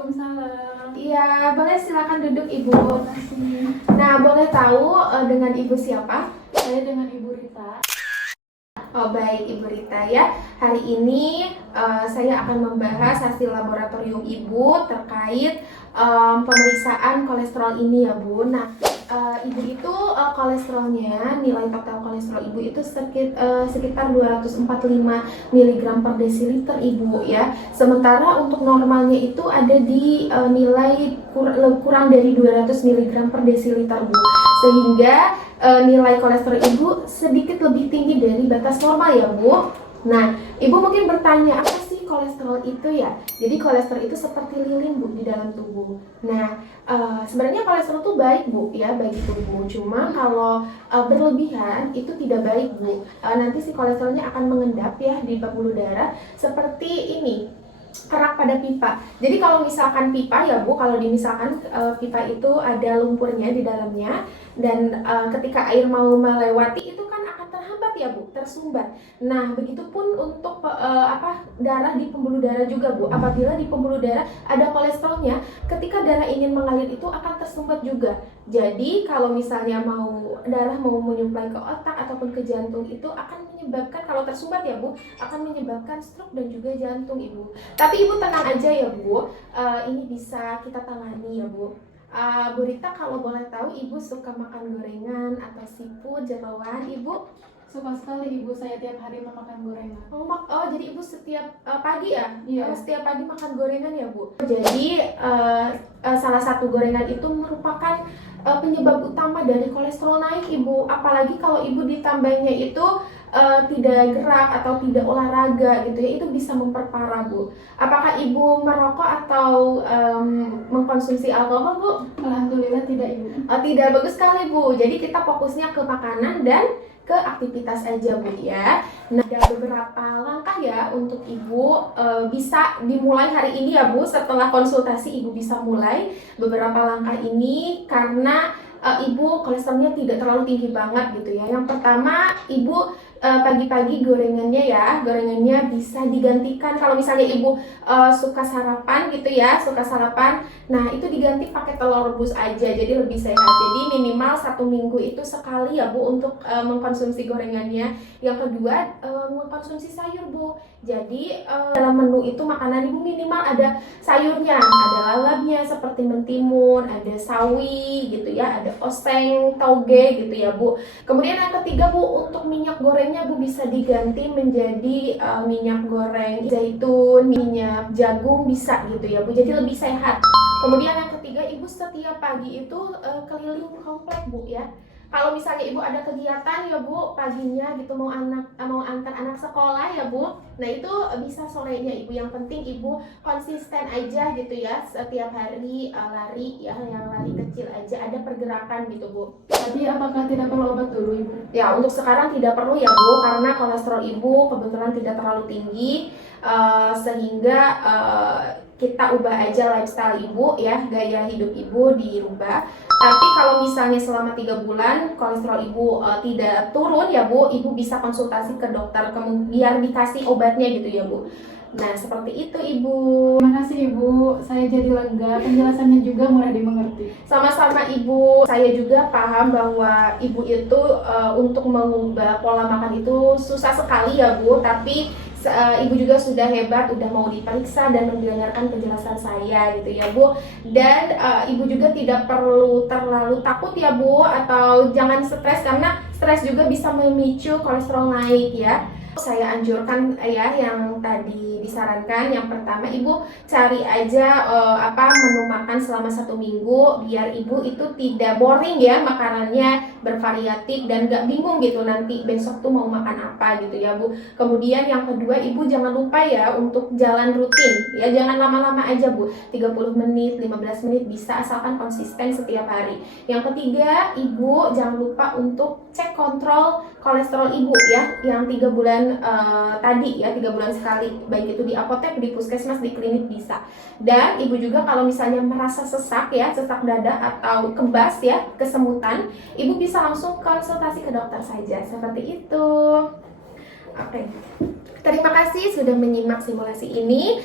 Waalaikumsalam. Iya, boleh silakan duduk Ibu. Terima kasih. Nah, boleh tahu dengan Ibu siapa? Saya dengan Ibu Rita. Oh baik Ibu Rita ya. Hari ini saya akan membahas hasil laboratorium Ibu terkait pemeriksaan kolesterol ini ya Bu. Nah, Ibu itu kolesterolnya, nilai total kolesterol Ibu itu sekitar 245 mg per desiliter Ibu ya. Sementara untuk normalnya itu ada di nilai kurang dari 200 mg per desiliter Bu. Sehingga nilai kolesterol Ibu sedikit lebih tinggi dari batas normal ya Bu. Nah, Ibu mungkin bertanya, apa sih kolesterol itu ya? Jadi kolesterol itu seperti lilin Bu di dalam tubuh. Nah, sebenarnya kolesterol itu baik Bu ya bagi tubuh. Cuma kalau berlebihan itu tidak baik Bu. Nanti si kolesterolnya akan mengendap ya di pembuluh darah seperti ini, kerak pada pipa. Jadi kalau misalkan pipa ya Bu, kalau misalkan pipa itu ada lumpurnya di dalamnya dan ketika air mau melewati itu kan akan terhambat ya Bu, tersumbat. Nah, begitupun untuk darah di pembuluh darah juga Bu. Apabila di pembuluh darah ada kolesterolnya, ketika darah ingin mengalir itu akan tersumbat juga. Jadi kalau misalnya darah mau menyuplai ke otak ataupun ke jantung itu akan menyebabkan, kalau tersumbat ya Bu, akan menyebabkan stroke dan juga jantung Ibu. Tapi Ibu tenang aja ya Bu, ini bisa kita tangani ya Bu. Bu Rita, kalau boleh tahu Ibu suka makan gorengan atau seafood, jeroan Ibu? Suka sekali Ibu, saya tiap hari memakan gorengan. Oh, jadi Ibu setiap pagi ya? Iya. Setiap pagi makan gorengan ya Bu? Jadi salah satu gorengan itu merupakan penyebab utama dari kolesterol naik Ibu. Apalagi kalau Ibu ditambahnya itu tidak gerak atau tidak olahraga gitu ya, itu bisa memperparah Bu. Apakah Ibu merokok atau mengkonsumsi alkohol Bu? Alhamdulillah tidak Ibu. Tidak, bagus sekali Bu. Jadi kita fokusnya ke makanan dan ke aktivitas aja Bu ya. Nah, ada beberapa langkah ya untuk Ibu bisa dimulai hari ini ya Bu. Setelah konsultasi Ibu bisa mulai beberapa langkah ini karena Ibu kolesterolnya tidak terlalu tinggi banget gitu ya. Yang pertama, Ibu pagi-pagi gorengannya bisa digantikan. Kalau misalnya Ibu suka sarapan gitu ya, nah itu diganti pakai telur rebus aja, jadi lebih sehat. Jadi minimal 1 minggu itu sekali ya Bu untuk mengkonsumsi gorengannya. Yang kedua, mengkonsumsi sayur Bu. Jadi dalam menu itu makanan Ibu minimal ada sayurnya, ada lalapnya seperti mentimun, ada sawi gitu ya, ada oseng, toge gitu ya Bu. Kemudian yang ketiga Bu, untuk minyak gorengnya Bu bisa diganti menjadi minyak goreng zaitun, minyak jagung bisa gitu ya Bu. Jadi lebih sehat. Kemudian yang ketiga, Ibu setiap pagi itu keliling komplek Bu ya. Kalau misalnya Ibu ada kegiatan ya Bu, paginya gitu mau antar anak sekolah ya Bu. Nah itu bisa sorenya Ibu. Yang penting Ibu konsisten aja gitu ya. Setiap hari lari ya, yang lari kecil aja, ada pergerakan gitu Bu. Tapi apakah tidak perlu obat dulu Ibu? Ya untuk sekarang tidak perlu ya Bu, karena kolesterol Ibu kebetulan tidak terlalu tinggi, sehingga kita ubah aja lifestyle Ibu ya, gaya hidup Ibu dirubah. Tapi kalau misalnya selama 3 bulan kolesterol Ibu tidak turun ya Bu, Ibu bisa konsultasi ke dokter biar dikasih obatnya gitu ya Bu. Nah seperti itu Ibu. Terima kasih Ibu, saya jadi lega, penjelasannya juga mudah dimengerti. Sama-sama Ibu, saya juga paham bahwa Ibu itu untuk mengubah pola makan itu susah sekali ya Bu. Tapi Ibu juga sudah hebat, udah mau diperiksa dan mendengarkan penjelasan saya gitu ya Bu. Dan Ibu juga tidak perlu terlalu takut ya Bu, atau jangan stres, karena stres juga bisa memicu kolesterol naik ya. Saya anjurkan ya yang tadi disarankan. Yang pertama, Ibu cari aja menu makan selama 1 minggu biar Ibu itu tidak boring ya, makanannya bervariatif dan gak bingung gitu nanti besok tuh mau makan apa gitu ya Bu. Kemudian yang kedua, Ibu jangan lupa ya untuk jalan rutin ya, jangan lama-lama aja Bu, 30 menit, 15 menit bisa, asalkan konsisten setiap hari. Yang ketiga, Ibu jangan lupa untuk cek kontrol kolesterol Ibu ya, yang 3 bulan tadi ya, 3 bulan sekali, baik itu di apotek, di puskesmas, di klinik bisa. Dan Ibu juga kalau misalnya merasa sesak ya, sesak dada atau kebas ya, kesemutan, Ibu bisa langsung konsultasi ke dokter saja, seperti itu. Oke, terima kasih sudah menyimak simulasi ini.